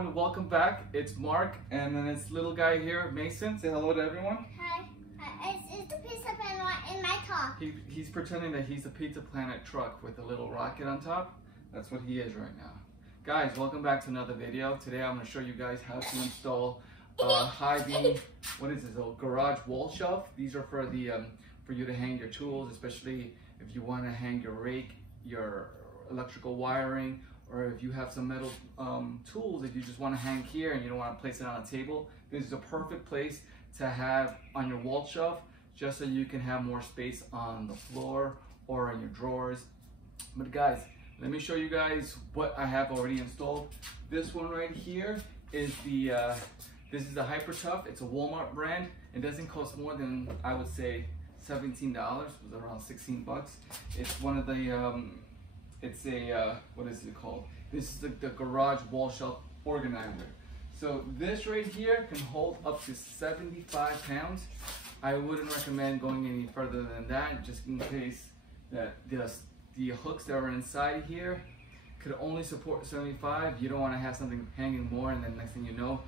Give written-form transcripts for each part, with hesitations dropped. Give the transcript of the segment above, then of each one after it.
everyone, welcome back. It's Mark, and then it's little guy here, Mason. Say hello to everyone. Hi. It's the Pizza Planet in my car. He's pretending that he's a Pizza Planet truck with a little rocket on top. That's what he is right now. Guys, welcome back to another video. Today I'm going to show you guys how to install a high beam, what is this, a garage wall shelf. These are for the for you to hang your tools, especially if you want to hang your rake, your electrical wiring, or if you have some metal tools that you just want to hang here and you don't want to place it on a table. This is a perfect place to have on your wall shelf, just so you can have more space on the floor or in your drawers. But guys, let me show you guys what I have already installed. This one right here is the this is the Hyper Tough. It's a Walmart brand. It doesn't cost more than, I would say, $17. It was around 16 bucks. It's one of the it's a what is it called? This is the garage wall shelf organizer. So this right here can hold up to 75 pounds. I wouldn't recommend going any further than that, just in case that the hooks that are inside here could only support 75. You don't want to have something hanging more, and then next thing you know,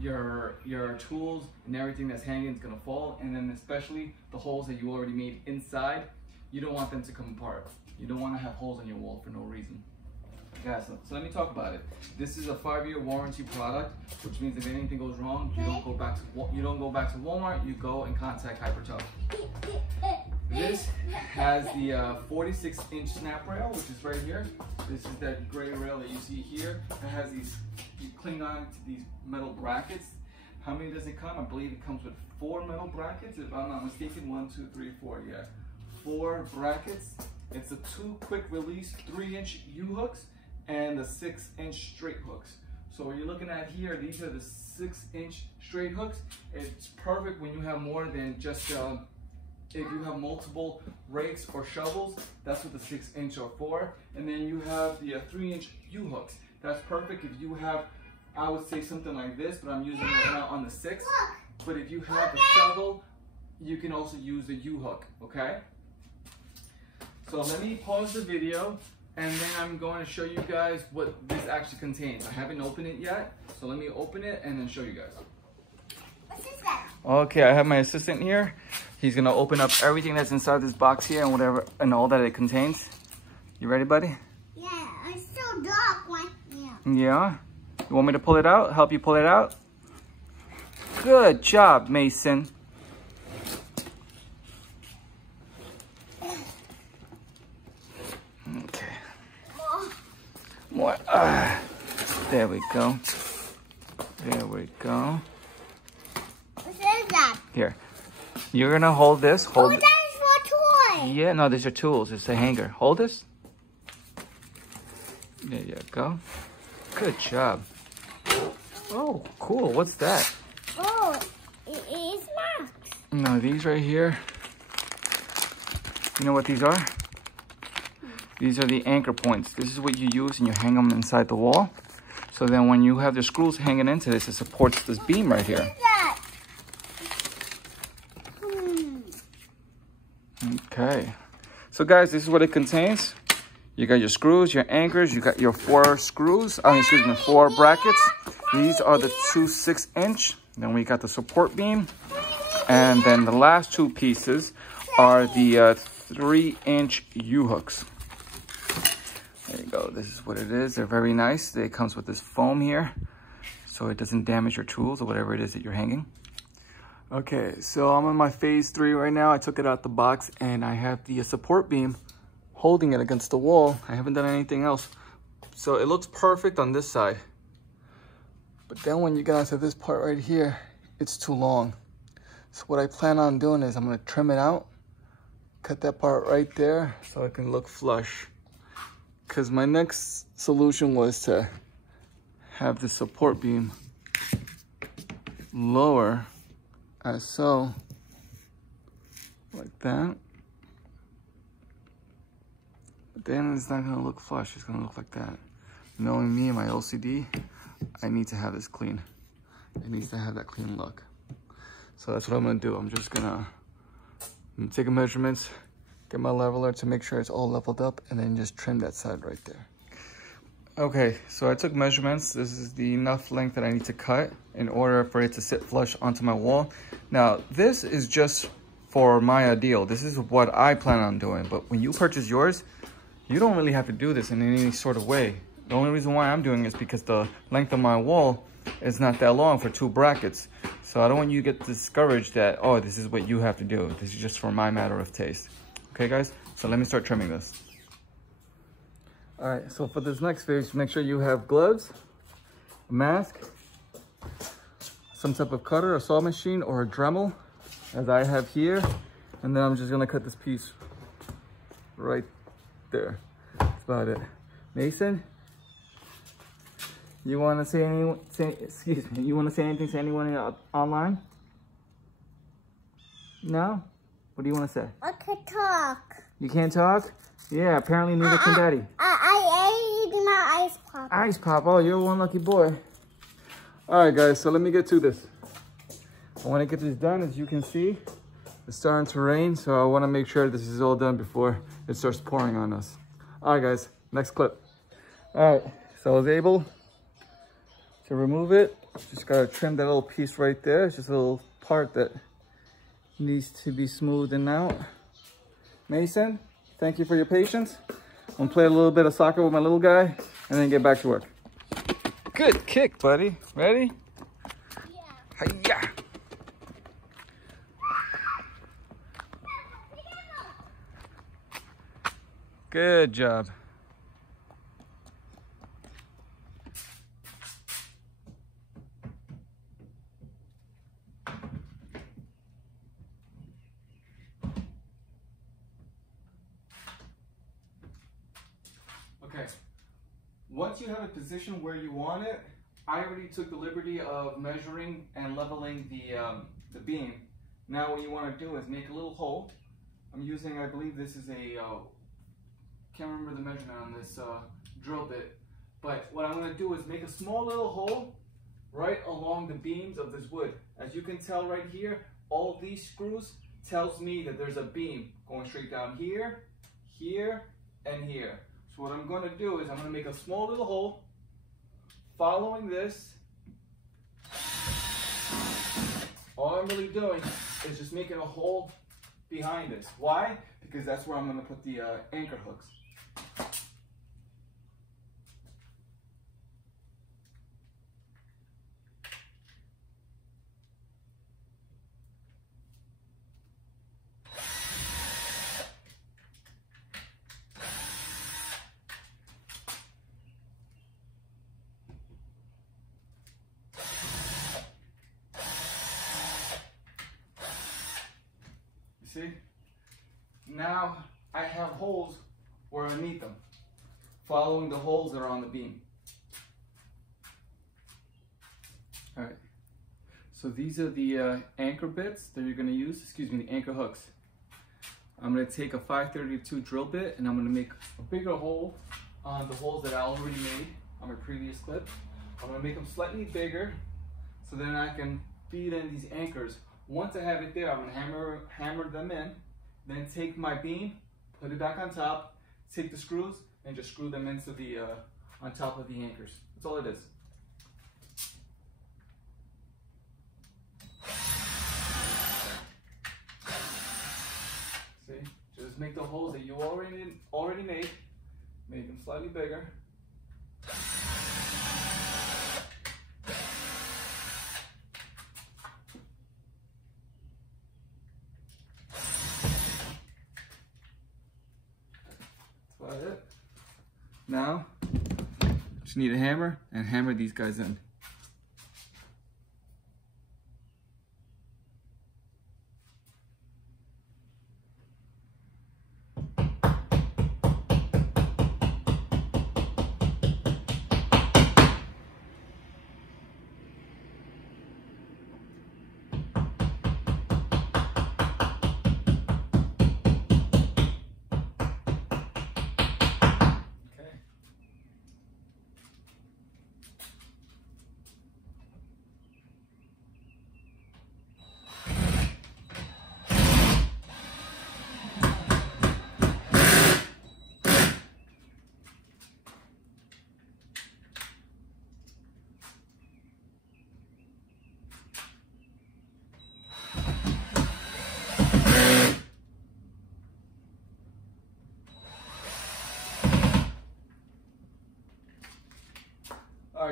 your tools and everything that's hanging is gonna fall. And then especially the holes that you already made inside, you don't want them to come apart. You don't want to have holes in your wall for no reason. Guys, so let me talk about it. This is a 5-year warranty product, which means if anything goes wrong, you don't go back to Walmart. You go and contact Hyper Tough. This has the 46-inch snap rail, which is right here. This is that gray rail that you see here. It has these, you cling on to these metal brackets. How many does it come? I believe it comes with 4 metal brackets, if I'm not mistaken. 1, 2, 3, 4, yeah. 4 brackets. It's a 2 quick release 3-inch U-hooks and the 6-inch straight hooks. So what you're looking at here, these are the 6-inch straight hooks. It's perfect when you have more than just, if you have multiple rakes or shovels, that's what the 6-inch are for. And then you have the 3-inch U-hooks. That's perfect if you have, I would say something like this, but I'm using it right now on the 6. But if you have a shovel, you can also use the U-hook, okay? So let me pause the video, and then I'm going to show you guys what this actually contains. I haven't opened it yet, so let me open it and then show you guys. What's this then? Okay, I have my assistant here. He's gonna open up everything that's inside this box here and whatever and all that it contains. You ready, buddy? Yeah, it's so dark right now. Yeah? You want me to pull it out? Help you pull it out? Good job, Mason. Okay. More. There we go. There we go. What is that? Here. You're gonna hold this. Hold that is for toys. Yeah, no, these are tools. It's a hanger. Hold this. There you go. Good job. Oh, cool. What's that? Oh, it is marks. No, these right here. You know what these are? These are the anchor points. This is what you use and you hang them inside the wall. So then when you have the screws hanging into this, it supports this beam right here. What is that? Okay. So guys, this is what it contains. You got your screws, your anchors, you got your 4 screws, 4 brackets. These are the 2 6-inch. Then we got the support beam. And then the last 2 pieces are the 3-inch U-hooks. There you go. This is what it is. They're very nice. It comes with this foam here, so it doesn't damage your tools or whatever it is that you're hanging. Okay, so I'm on my phase 3 right now. I took it out the box and I have the support beam holding it against the wall. I haven't done anything else. So it looks perfect on this side. But then when you get onto this part right here, it's too long. So what I plan on doing is I'm gonna trim it out, cut that part right there so it can look flush. Because my next solution was to have the support beam lower as so, like that. But then it's not gonna look flush, it's gonna look like that. Knowing me and my OCD, I need to have this clean. It needs to have that clean look. So that's what I'm gonna do. I'm gonna take measurements, get my leveler to make sure it's all leveled up, and then just trim that side right there. Okay, so I took measurements. This is the enough length that I need to cut in order for it to sit flush onto my wall. Now, this is just for my ideal. This is what I plan on doing. But when you purchase yours, you don't really have to do this in any sort of way. The only reason why I'm doing it is because the length of my wall is not that long for 2 brackets. So I don't want you to get discouraged that, oh, this is what you have to do. This is just for my matter of taste. Okay, guys? So let me start trimming this. All right, so for this next phase, make sure you have gloves, a mask, some type of cutter, a saw machine, or a Dremel, as I have here. And then I'm just gonna cut this piece right there. That's about it. Mason, you wanna say anything to anyone online? No? What do you wanna say? I can talk. You can't talk? Yeah, apparently neither can Daddy. I ate my ice pop. Ice pop, oh, you're one lucky boy. All right, guys, so let me get to this. I want to get this done. As you can see, it's starting to rain, so I want to make sure this is all done before it starts pouring on us. All right, guys, next clip. All right, so I was able to remove it. Just got to trim that little piece right there. It's just a little part that needs to be smoothed out. Mason, thank you for your patience. I'm gonna play a little bit of soccer with my little guy and then get back to work. Good kick, buddy. Ready? Yeah. Hi-ya. Good job. Okay, once you have a position where you want it, I already took the liberty of measuring and leveling the beam. Now what you want to do is make a little hole. I'm using, I believe this is a, can't remember the measurement on this drill bit, but what I'm going to do is make a small little hole right along the beams of this wood. As you can tell right here, all of these screws tells me that there's a beam going straight down here, here, and here. So what I'm going to do is I'm going to make a small little hole following this. All I'm really doing is just making a hole behind it. Why? Because that's where I'm going to put the anchor hooks. See? Now I have holes where I need them, following the holes that are on the beam. All right, so these are the anchor bits that you're gonna use, the anchor hooks. I'm gonna take a 532 drill bit and I'm gonna make a bigger hole on the holes that I already made on my previous clip. I'm gonna make them slightly bigger so then I can feed in these anchors. Once I have it there, I'm gonna hammer them in, then take my beam, put it back on top, take the screws, and just screw them into the, on top of the anchors. That's all it is. See, just make the holes that you already made, make them slightly bigger. It. Now, just need a hammer and hammer these guys in.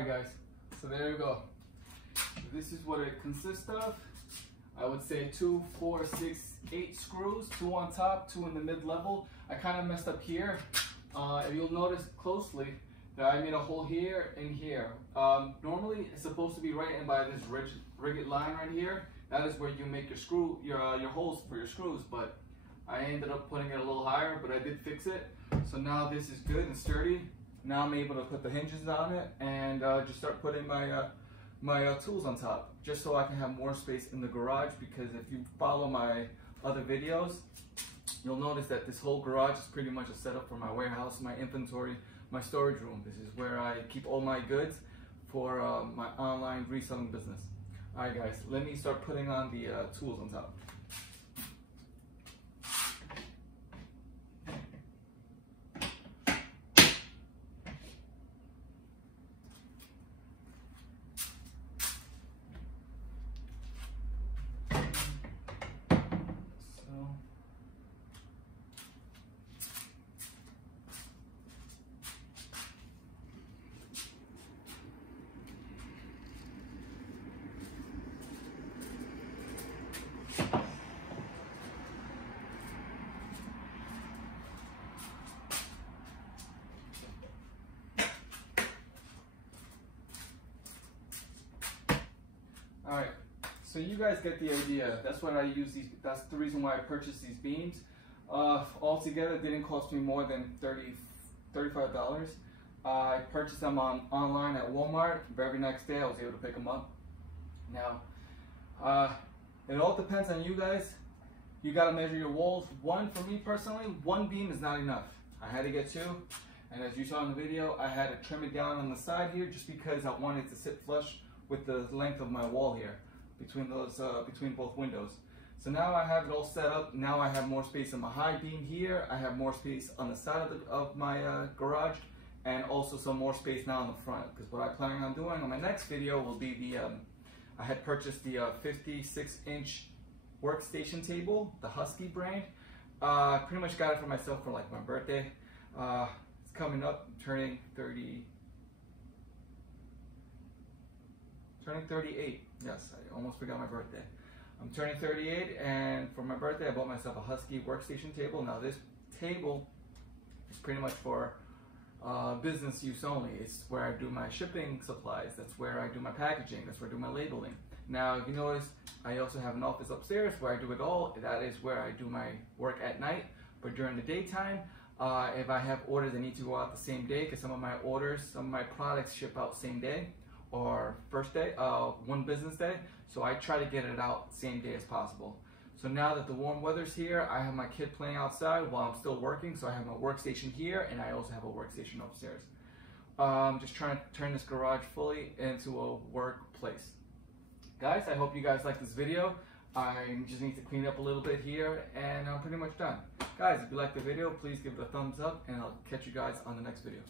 Alright guys, so there you go. This is what it consists of. I would say 2, 4, 6, 8 screws, 2 on top, 2 in the mid-level. I kind of messed up here. If you'll notice closely that I made a hole here and here. Normally it's supposed to be right in by this rigid line right here. That is where you make your holes for your screws, but I ended up putting it a little higher, but I did fix it. So now this is good and sturdy. Now I'm able to put the hinges on it and just start putting my tools on top, just so I can have more space in the garage, because if you follow my other videos, you'll notice that this whole garage is pretty much a setup for my warehouse, my inventory, my storage room. This is where I keep all my goods for my online reselling business. Alright guys, let me start putting on the tools on top. Alright, so you guys get the idea. That's what I use these, that's the reason why I purchased these beams. Altogether, it didn't cost me more than $35. I purchased them online at Walmart. Very next day I was able to pick them up. Now, it all depends on you guys. You gotta measure your walls. For me personally, 1 beam is not enough. I had to get 2. And as you saw in the video, I had to trim it down on the side here just because I wanted to sit flush with the length of my wall here between both windows. So now I have it all set up. Now I have more space in my high beam here. I have more space on the side of my garage, and also some more space now in the front. Because what I'm planning on doing on my next video will be I had purchased the 56-inch workstation table, the Husky brand. I pretty much got it for myself for like my birthday. It's coming up. I'm turning 38. Yes, I almost forgot my birthday. I'm turning 38, and for my birthday I bought myself a Husky workstation table. Now this table is pretty much for business use only. It's where I do my shipping supplies. That's where I do my packaging. That's where I do my labeling. Now if you notice, I also have an office upstairs where I do it all. That is where I do my work at night. But during the daytime, if I have orders that need to go out the same day, because some of my products ship out same day or first day, 1 business day. So I try to get it out same day as possible. So now that the warm weather's here, I have my kid playing outside while I'm still working. So I have my workstation here, and I also have a workstation upstairs. Just trying to turn this garage fully into a workplace. Guys, I hope you guys like this video. I just need to clean up a little bit here, and I'm pretty much done. Guys, if you like the video, please give it a thumbs up, and I'll catch you guys on the next video.